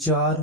4,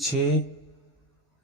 6,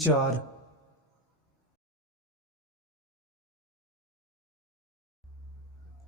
4।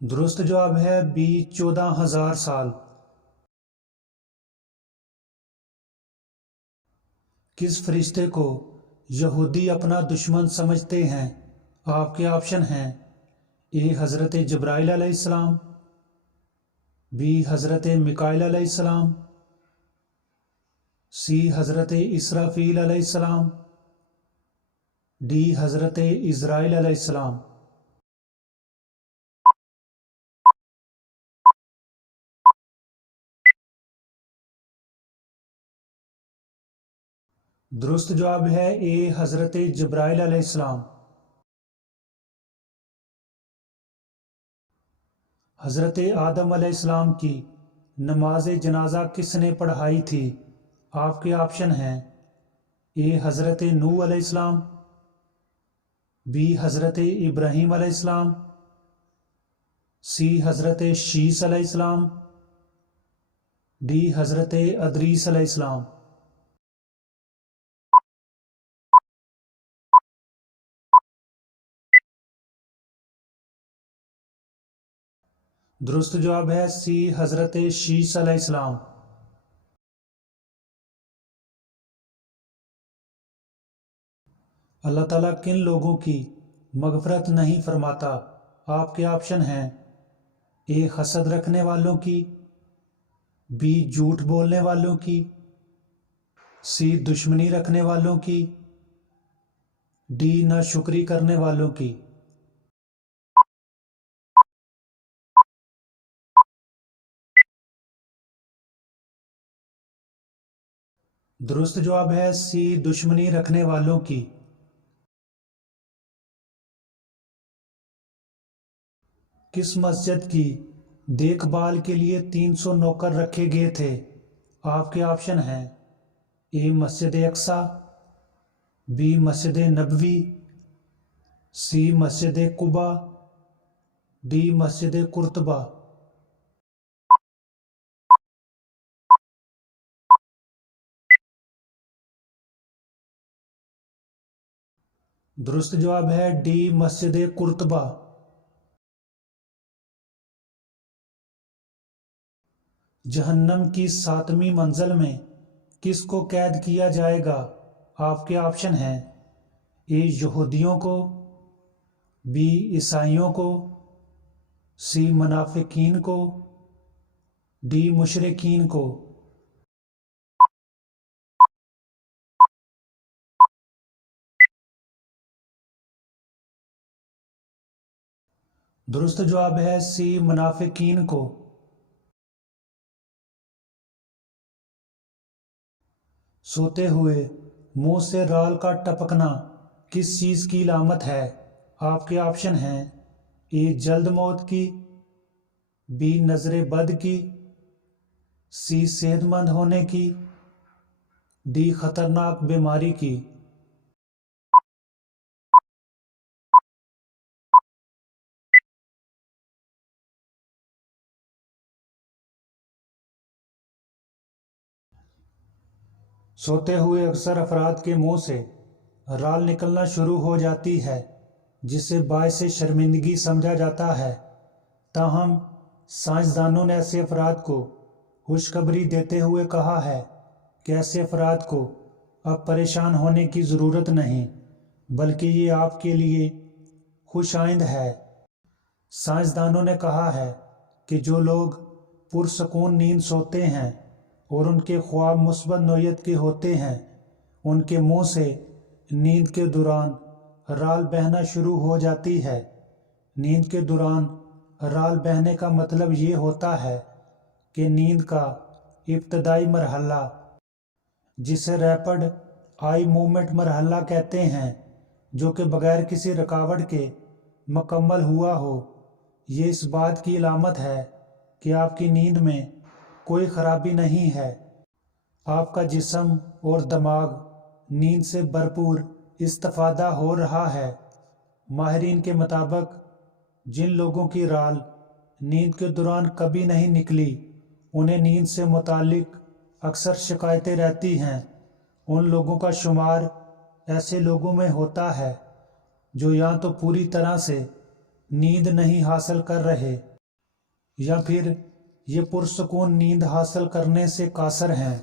درست جواب ہے بی 14,000 سال۔ کس فرشتے کو یہودی اپنا دشمن سمجھتے ہیں؟ آپ کے آپشن ہیں: اے حضرت جبرائیل علیہ السلام، بی حضرت میکائیل علیہ السلام، سی حضرت اسرافیل علیہ السلام، ڈی حضرت عزرائیل علیہ السلام۔ درست جواب ہے اے حضرت جبرائیل علیہ السلام۔ حضرت آدم علیہ السلام کی نماز جنازہ کس نے پڑھائی تھی؟ آپ کے آپشن ہیں: اے حضرت نوح علیہ السلام، بی حضرت ابراہیم علیہ السلام، سی حضرت شیس علیہ السلام، ڈی حضرت ادریس علیہ السلام۔ درست جواب ہے سی حضرت شیس علیہ السلام۔ اللہ تعالیٰ کن لوگوں کی مغفرت نہیں فرماتا؟ آپ کے آپشن ہیں: اے حسد رکھنے والوں کی، بی جھوٹ بولنے والوں کی، سی دشمنی رکھنے والوں کی، ڈی ناشکری کرنے والوں کی۔ درست جواب ہے سی دشمنی رکھنے والوں کی۔ کس مسجد کی دیکھ بھال کے لیے 300 نوکر رکھے گئے تھے؟ آپ کے آپشن ہیں: اے مسجد اقصی، be Masjid Nabawi, C Masjid Quba, D مسجد قرطبہ۔ درست جواب ہے ڈی مسجد قرطبہ۔ جہنم کی 7ویں منزل میں کس کو قید کیا جائے گا؟ آپ کے آپشن ہیں: اے یہودیوں کو، بی عیسائیوں کو، سی منافقین کو، ڈی مشرکین کو۔ درست جواب ہے سی منافقین کو۔ سوتے ہوئے منہ سے رال کا ٹپکنا کس چیز کی علامت ہے؟ آپ کے آپشن ہیں: اے جلد موت کی، بی نظر بد کی، سی صحت مند ہونے کی، ڈی خطرناک بیماری کی۔ سوتے ہوئے اکثر افراد کے منہ سے رال نکلنا شروع ہو جاتی ہے، جسے باعث شرمندگی سمجھا جاتا ہے۔ تاہم سائنسدانوں نے ایسے افراد کو خوشخبری دیتے ہوئے کہا ہے کہ ایسے افراد کو اب پریشان ہونے کی ضرورت نہیں، بلکہ یہ آپ کے لیے خوش آئند ہے۔ سائنسدانوں نے کہا ہے کہ جو لوگ پرسکون نیند سوتے ہیں اور ان کے خواب مثبت نوعیت کے ہوتے ہیں، ان کے منہ سے نیند کے دوران رال بہنا شروع ہو جاتی ہے۔ نیند کے دوران رال بہنے کا مطلب یہ ہوتا ہے کہ نیند کا ابتدائی مرحلہ، جسے ریپڈ آئی موومنٹ مرحلہ کہتے ہیں، جو کہ بغیر کسی رکاوٹ کے مکمل ہوا ہو، یہ اس بات کی علامت ہے کہ آپ کی نیند میں کوئی خرابی نہیں ہے۔ آپ کا جسم اور دماغ نیند سے بھرپور استفادہ ہو رہا ہے۔ ماہرین کے مطابق جن لوگوں کی رال نیند کے دوران کبھی نہیں نکلی، انہیں نیند سے متعلق اکثر شکایتیں رہتی ہیں۔ ان لوگوں کا شمار ایسے لوگوں میں ہوتا ہے جو یا تو پوری طرح سے نیند نہیں حاصل کر رہے، یا پھر یہ پرسکون نیند حاصل کرنے سے قاصر ہیں۔